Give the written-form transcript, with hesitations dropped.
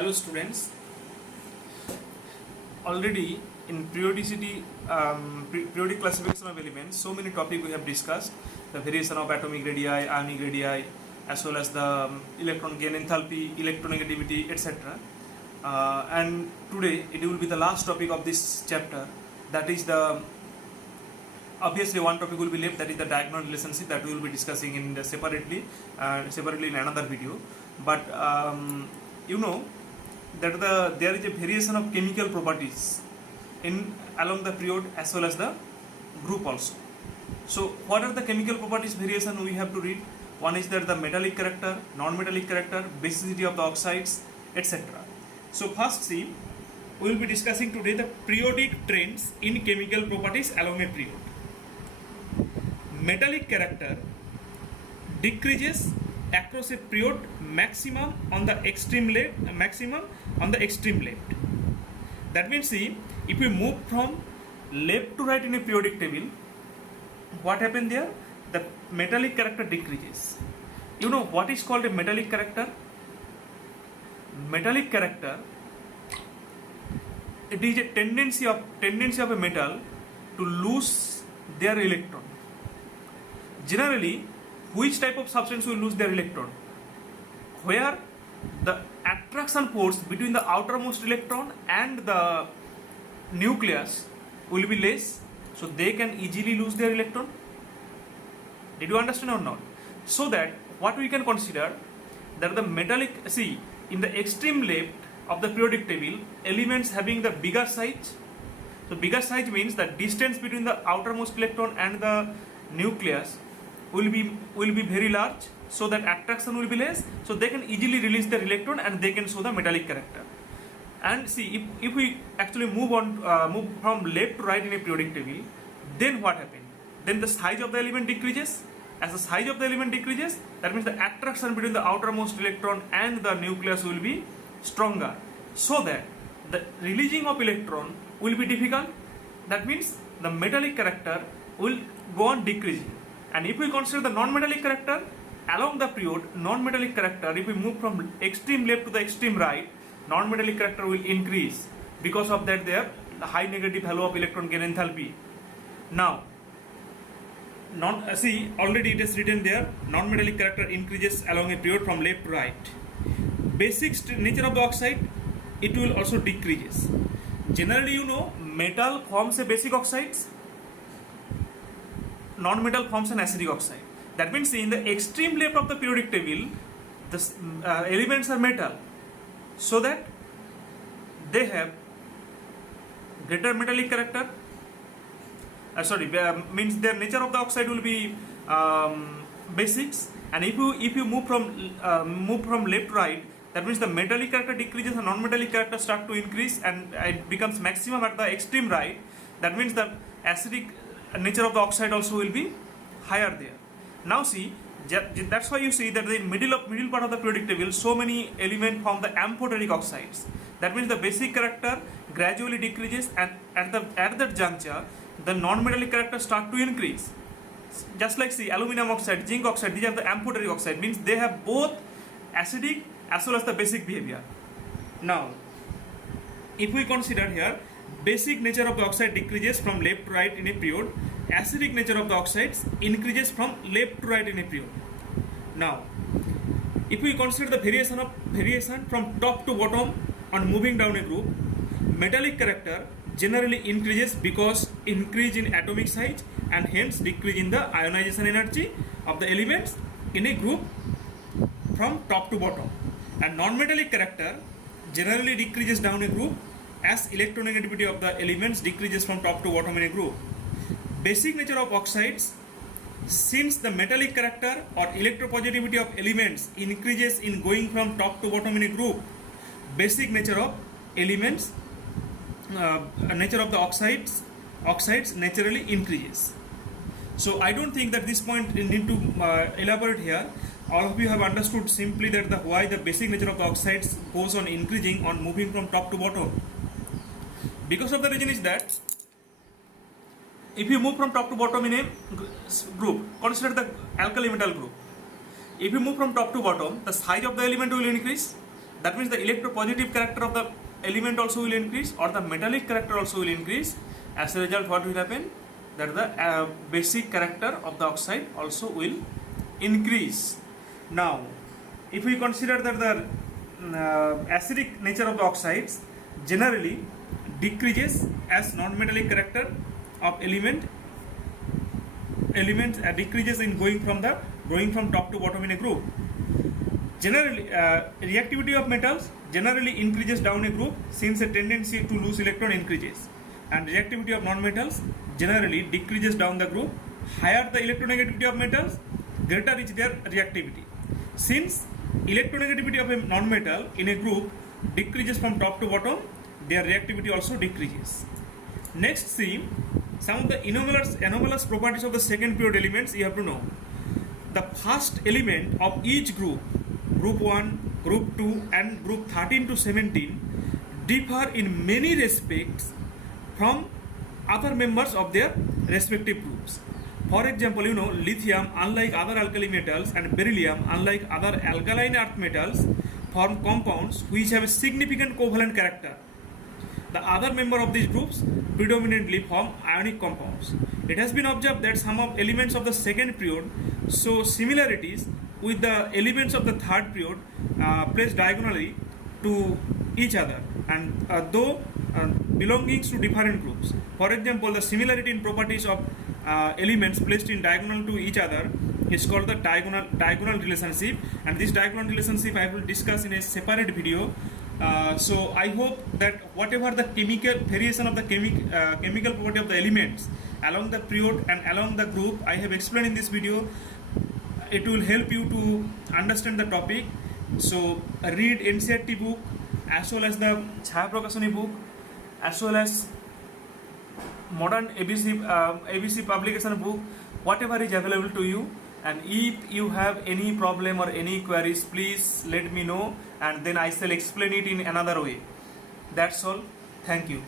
Hello students, already in periodicity, periodic classification of elements, so many topics we have discussed, the variation of atomic radii, ionic radii, as well as the electron gain enthalpy, electronegativity, etc. And today it will be the last topic of this chapter, that is the obviously one topic will be left, that is the diagonal relationship, that we will be discussing in the separately in another video. But you know that there is a variation of chemical properties in along the period as well as the group also. So what are the chemical properties variation we have to read? One is that the metallic character, non-metallic character, basicity of the oxides, etc. So first see, we will be discussing today the periodic trends in chemical properties along a period. Metallic character decreases across a period, maximum on the extreme left, That means see, if we move from left to right in a periodic table, what happened there? The metallic character decreases. You know what is called a metallic character? Metallic character, it is a tendency of a metal to lose their electron. Generally, which type of substance will lose their electron? Where the attraction force between the outermost electron and the nucleus will be less, so they can easily lose their electron. Did you understand or not? So that what we can consider, that the metallic, see, in the extreme left of the periodic table, elements having the bigger size. So bigger size means the distance between the outermost electron and the nucleus will be very large, so that attraction will be less, so they can easily release their electron and they can show the metallic character. And see, if we actually move from left to right in a periodic table, then what happens? Then the size of the element decreases. As the size of the element decreases, that means the attraction between the outermost electron and the nucleus will be stronger, so that the releasing of electron will be difficult. That means the metallic character will go on decreasing. And if we consider the non-metallic character, along the period, non-metallic character, if we move from extreme left to the extreme right, non-metallic character will increase. Because of that, there the high negative value of electron gain enthalpy. Now, see, already it is written there, non-metallic character increases along a period from left to right. Basic nature of the oxide, it will also decreases. Generally, you know, metal forms a basic oxides, non-metal forms an acidic oxide. That means in the extreme left of the periodic table, the elements are metal, so that they have greater metallic character. Means their nature of the oxide will be basics. And if you move from left to right, that means the metallic character decreases and non-metallic character start to increase, and it becomes maximum at the extreme right. That means the acidic nature of the oxide also will be higher there. Now see, that's why you see that the middle part of the periodic table, so many elements form the amphoteric oxides. That means the basic character gradually decreases, and at that juncture, the non-metallic character start to increase. Just like see, aluminum oxide, zinc oxide, these are the amphoteric oxide, means they have both acidic as well as the basic behavior. Now, if we consider here, basic nature of the oxide decreases from left to right in a period, acidic nature of the oxides increases from left to right in a period. Now, if we consider the variation from top to bottom on moving down a group, metallic character generally increases because increase in atomic size and hence decrease in the ionization energy of the elements in a group from top to bottom. And non-metallic character generally decreases down a group as electronegativity of the elements decreases from top to bottom in a group. Basic nature of oxides, since the metallic character or electropositivity of elements increases in going from top to bottom in a group, basic nature of elements, nature of the oxides naturally increases. So I don't think that this point need to elaborate here. All of you have understood simply that why the basic nature of the oxides goes on increasing on moving from top to bottom. Because of the reason is that if you move from top to bottom in a group, consider the alkali metal group. If you move from top to bottom, the size of the element will increase, that means the electropositive character of the element also will increase, or the metallic character also will increase. As a result, what will happen? That the basic character of the oxide also will increase. Now, if we consider that the acidic nature of the oxides generally decreases as non-metallic character of elements decreases in going from top to bottom in a group. Generally, reactivity of metals generally increases down a group since a tendency to lose electron increases, and reactivity of non-metals generally decreases down the group. Higher the electronegativity of metals, greater is their reactivity. Since electronegativity of a non-metal in a group decreases from top to bottom, their reactivity also decreases. Next, see some of the anomalous properties of the second period elements you have to know. The first element of each group, group 1, group 2 and group 13 to 17 differ in many respects from other members of their respective groups. For example, lithium, unlike other alkali metals, and beryllium, unlike other alkaline earth metals, form compounds which have a significant covalent character. The other member of these groups predominantly form ionic compounds. It has been observed that some of elements of the second period show similarities with the elements of the third period placed diagonally to each other, and though belonging to different groups. For example, the similarity in properties of elements placed in diagonal to each other is called the diagonal relationship, and this diagonal relationship I will discuss in a separate video. So I hope that whatever the chemical variation of the chemical property of the elements along the period and along the group I have explained in this video, it will help you to understand the topic. So read NCERT book as well as the Chhaya Prakashani book as well as modern ABC publication book, whatever is available to you. And if you have any problem or any queries, please let me know, and then I shall explain it in another way. That's all. Thank you.